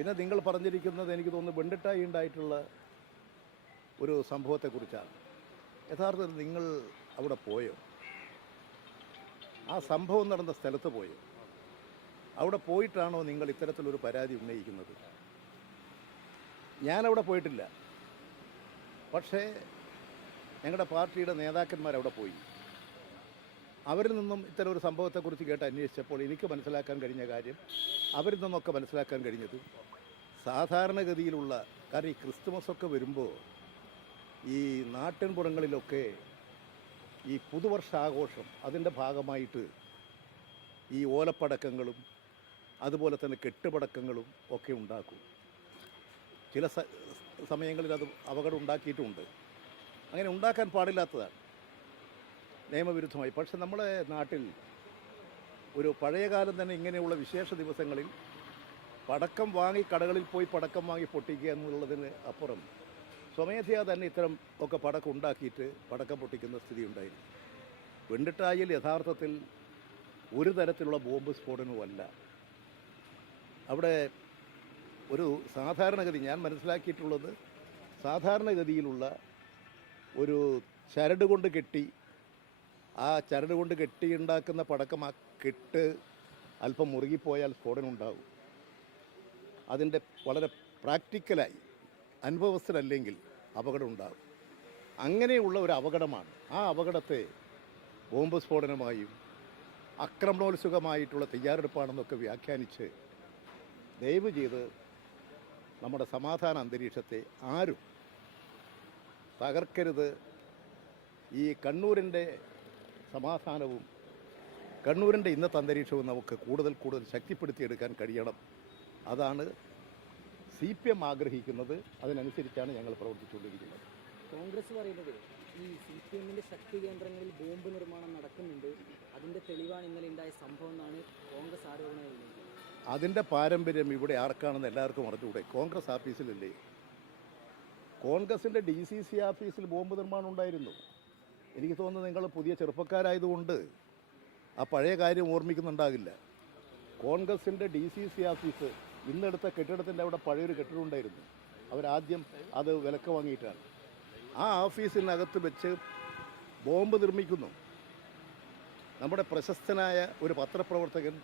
പിന്നെ നിങ്ങൾ പറഞ്ഞിരിക്കുന്നത് എനിക്ക് തോന്നുന്നു വെണ്ടിട്ടായി ഉണ്ടായിട്ടുള്ള ഒരു സംഭവത്തെക്കുറിച്ചാണ്. യഥാർത്ഥത്തിൽ നിങ്ങൾ അവിടെ പോയോ? ആ സംഭവം നടന്ന സ്ഥലത്ത് പോയോ? അവിടെ പോയിട്ടാണോ നിങ്ങൾ ഇത്തരത്തിലൊരു പരാതി ഉന്നയിക്കുന്നത്? ഞാനവിടെ പോയിട്ടില്ല. പക്ഷേ ഞങ്ങളുടെ പാർട്ടിയുടെ നേതാക്കന്മാരവിടെ പോയി. അവരിൽ നിന്നും ഇത്തരം ഒരു സംഭവത്തെക്കുറിച്ച് കേട്ട് അന്വേഷിച്ചപ്പോൾ എനിക്ക് മനസ്സിലാക്കാൻ കഴിഞ്ഞ കാര്യം, അവരിൽ നിന്നൊക്കെ മനസ്സിലാക്കാൻ കഴിഞ്ഞത്, സാധാരണഗതിയിലുള്ള കാരണം ഈ ക്രിസ്തുമസൊക്കെ വരുമ്പോൾ ഈ നാട്ടിൻപുറങ്ങളിലൊക്കെ ഈ പുതുവർഷാഘോഷം അതിൻ്റെ ഭാഗമായിട്ട് ഈ ഓലപ്പടക്കങ്ങളും അതുപോലെ തന്നെ കെട്ടുപടക്കങ്ങളും ഒക്കെ ഉണ്ടാക്കും. ചില സമയങ്ങളിൽ അത് അപകടം ഉണ്ടാക്കിയിട്ടുമുണ്ട്. അങ്ങനെ ഉണ്ടാക്കാൻ പാടില്ലാത്തതാണ്, നിയമവിരുദ്ധമായി. പക്ഷെ നമ്മുടെ നാട്ടിൽ ഒരു പഴയകാലം തന്നെ ഇങ്ങനെയുള്ള വിശേഷ ദിവസങ്ങളിൽ പടക്കം വാങ്ങി കടകളിൽ പോയി പടക്കം വാങ്ങി പൊട്ടിക്കുക എന്നുള്ളതിന് അപ്പുറം സ്വമേധയാ തന്നെ ഇത്തരം ഒക്കെ പടക്കം ഉണ്ടാക്കിയിട്ട് പടക്കം പൊട്ടിക്കുന്ന സ്ഥിതി ഉണ്ടായിരുന്നു. വെണ്ടിട്ടായിൽ യഥാർത്ഥത്തിൽ ഒരു തരത്തിലുള്ള ബോംബ് സ്ഫോടനവുമല്ല. അവിടെ ഒരു സാധാരണഗതി ഞാൻ മനസ്സിലാക്കിയിട്ടുള്ളത്, സാധാരണഗതിയിലുള്ള ഒരു ചരട് കൊണ്ട് കെട്ടി, ആ ചരട് കൊണ്ട് കെട്ടിയുണ്ടാക്കുന്ന പടക്കം ആ കെട്ട് അല്പം മുറുകിപ്പോയാൽ സ്ഫോടനം ഉണ്ടാകും. അതിൻ്റെ വളരെ പ്രാക്ടിക്കലായി അനുഭവസ്ഥരല്ലെങ്കിൽ അപകടം ഉണ്ടാകും. അങ്ങനെയുള്ള ഒരു അപകടമാണ്. ആ അപകടത്തെ ബോംബ് സ്ഫോടനമായും ആക്രമണോത്സുകമായിട്ടുള്ള തയ്യാറെടുപ്പാണെന്നൊക്കെ വ്യാഖ്യാനിച്ച് ദയവ് ചെയ്ത് നമ്മുടെ സമാധാന അന്തരീക്ഷത്തെ ആരും തകർക്കരുത്. ഈ കണ്ണൂരിൻ്റെ സമാധാനവും കണ്ണൂരിൻ്റെ ഇന്നത്തെ അന്തരീക്ഷവും നമുക്ക് കൂടുതൽ ശക്തിപ്പെടുത്തിയെടുക്കാൻ കഴിയണം. അതാണ് CPM ആഗ്രഹിക്കുന്നത്. അതിനനുസരിച്ചാണ് ഞങ്ങൾ പ്രവർത്തിച്ചുകൊണ്ടിരിക്കുന്നത്. കോൺഗ്രസ് പറയുന്നത് ഈ CPMൻ്റെ ശക്തി കേന്ദ്രങ്ങളിൽ ബോംബ് നിർമ്മാണം നടക്കുന്നുണ്ട്, അതിൻ്റെ തെളിവാണ് ഇന്നലെ ഉണ്ടായ സംഭവം എന്നാണ് കോൺഗ്രസ് ആരോപണം ചെയ്യുന്നത്. അതിൻ്റെ പാരമ്പര്യം ഇവിടെ ആർക്കാണെന്ന് എല്ലാവർക്കും അറിഞ്ഞുകൂടെ? കോൺഗ്രസ് ഓഫീസിലല്ലേ? കോൺഗ്രസിൻ്റെ DCC ഓഫീസിൽ ബോംബ് നിർമ്മാണം ഉണ്ടായിരുന്നു. എനിക്ക് തോന്നുന്നത് നിങ്ങൾ പുതിയ ചെറുപ്പക്കാരായതുകൊണ്ട് ആ പഴയ കാര്യം ഓർമ്മിക്കുന്നുണ്ടാകില്ല. കോൺഗ്രസിൻ്റെ DCC ഓഫീസ് ഇന്നെടുത്ത കെട്ടിടത്തിൻ്റെ അവിടെ പഴയൊരു കെട്ടിടം ഉണ്ടായിരുന്നു. അവരാദ്യം അത് വിലക്ക് വാങ്ങിയിട്ടാണ്. ആ ഓഫീസിനകത്ത് വെച്ച് ബോംബ് നിർമ്മിക്കുന്നു. നമ്മുടെ പ്രശസ്തനായ ഒരു പത്രപ്രവർത്തകൻ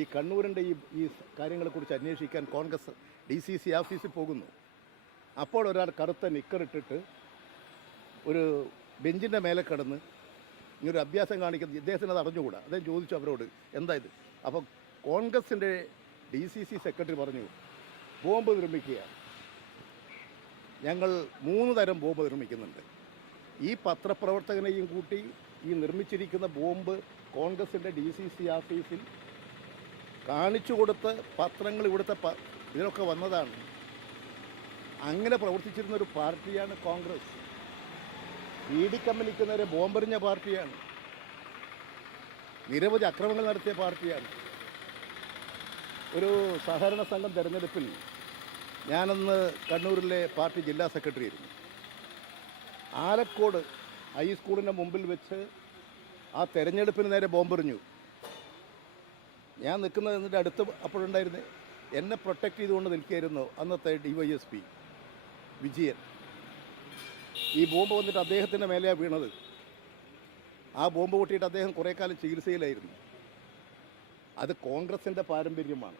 ഈ കണ്ണൂരിൻ്റെ ഈ കാര്യങ്ങളെക്കുറിച്ച് അന്വേഷിക്കാൻ കോൺഗ്രസ് DCC ഓഫീസിൽ പോകുന്നു. അപ്പോൾ ഒരാൾ കറുത്ത നിക്കറിട്ടിട്ട് ഒരു ബെഞ്ചിൻ്റെ മേലെ കിടന്ന് ഇങ്ങനൊരു അഭ്യാസം കാണിക്കുന്നത് ഇദ്ദേഹത്തിന് അത് അറിഞ്ഞുകൂടാ. അദ്ദേഹം ചോദിച്ചു അവരോട്, എന്താ ഇത്? അപ്പോൾ കോൺഗ്രസിൻ്റെ DCC സെക്രട്ടറി പറഞ്ഞു, ബോംബ് നിർമ്മിക്കുക, ഞങ്ങൾ 3 തരം ബോംബ് നിർമ്മിക്കുന്നുണ്ട്. ഈ പത്രപ്രവർത്തകനെയും കൂട്ടി ഈ നിർമ്മിച്ചിരിക്കുന്ന ബോംബ് കോൺഗ്രസിൻ്റെ DCC ഓഫീസിൽ കാണിച്ചു കൊടുത്ത് പത്രങ്ങൾ ഇവിടുത്തെ ഇതിലൊക്കെ വന്നതാണ്. അങ്ങനെ പ്രവർത്തിച്ചിരുന്നൊരു പാർട്ടിയാണ് കോൺഗ്രസ്. ED കമ്പനിക്ക് നേരെ ബോംബെറിഞ്ഞ പാർട്ടിയാണ്. നിരവധി അക്രമങ്ങൾ നടത്തിയ പാർട്ടിയാണ്. ഒരു സഹകരണ സംഘം തെരഞ്ഞെടുപ്പിൽ ഞാനന്ന് കണ്ണൂരിലെ പാർട്ടി ജില്ലാ സെക്രട്ടറി ആയിരുന്നു. ആലക്കോട് ഹൈസ്കൂളിൻ്റെ മുമ്പിൽ വെച്ച് ആ തെരഞ്ഞെടുപ്പിന് നേരെ ബോംബെറിഞ്ഞു. ഞാൻ നിൽക്കുന്നതിൻ്റെ അടുത്ത് അപ്പോഴുണ്ടായിരുന്നു, എന്നെ പ്രൊട്ടക്റ്റ് ചെയ്തുകൊണ്ട് നിൽക്കുകയായിരുന്നു അന്നത്തെ DYSP വിജയൻ. ഈ ബോംബ് വന്നിട്ട് അദ്ദേഹത്തിൻ്റെ മേലെയാണ് വീണത്. ആ ബോംബ് പൊട്ടിയിട്ട് അദ്ദേഹം കുറേ കാലം ചികിത്സയിലായിരുന്നു. അത് കോൺഗ്രസിൻ്റെ പാരമ്പര്യമാണ്.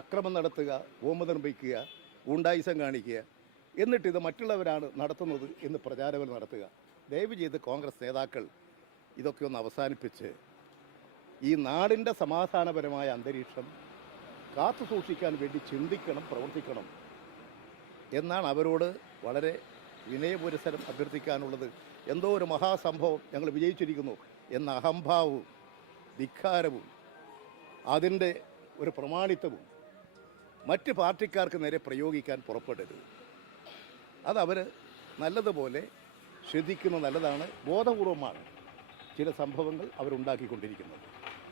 അക്രമം നടത്തുക, ബോംബ് നിർമ്മിക്കുക, ഗൂണ്ടായിസം കാണിക്കുക, എന്നിട്ടിത് മറ്റുള്ളവരാണ് നടത്തുന്നത് എന്ന് പ്രചാരങ്ങൾ നടത്തുക. ദയവ് ചെയ്ത് കോൺഗ്രസ് നേതാക്കൾ ഇതൊക്കെ ഒന്ന് അവസാനിപ്പിച്ച് ഈ നാടിൻ്റെ സമാധാനപരമായ അന്തരീക്ഷം കാത്തു സൂക്ഷിക്കാൻ വേണ്ടി ചിന്തിക്കണം, പ്രവർത്തിക്കണം എന്നാണ് അവരോട് വളരെ വിനയപുരസരം അഭ്യർത്ഥിക്കാനുള്ളത്. എന്തോ ഒരു മഹാസംഭവം ഞങ്ങൾ വിജയിച്ചിരിക്കുന്നു എന്ന അഹംഭാവവും ധിക്കാരവും അതിൻ്റെ ഒരു പ്രമാണിത്വവും മറ്റ് പാർട്ടിക്കാർക്ക് നേരെ പ്രയോഗിക്കാൻ പുറപ്പെടരുത്. അതവർ നല്ലതുപോലെ ശ്രദ്ധിക്കുന്നത് നല്ലതാണ്. ബോധപൂർവമാണ് ചില സംഭവങ്ങൾ അവരുണ്ടാക്കിക്കൊണ്ടിരിക്കുന്നത്.